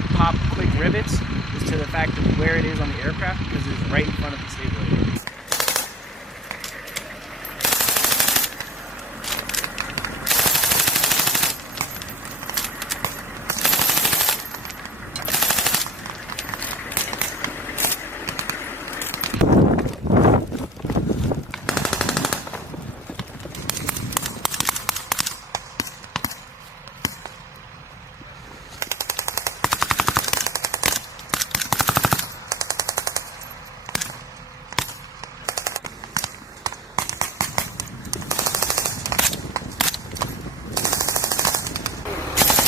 what popped quick rivets is to the fact of where it is on the aircraft, because it is right in front of the stabilizer.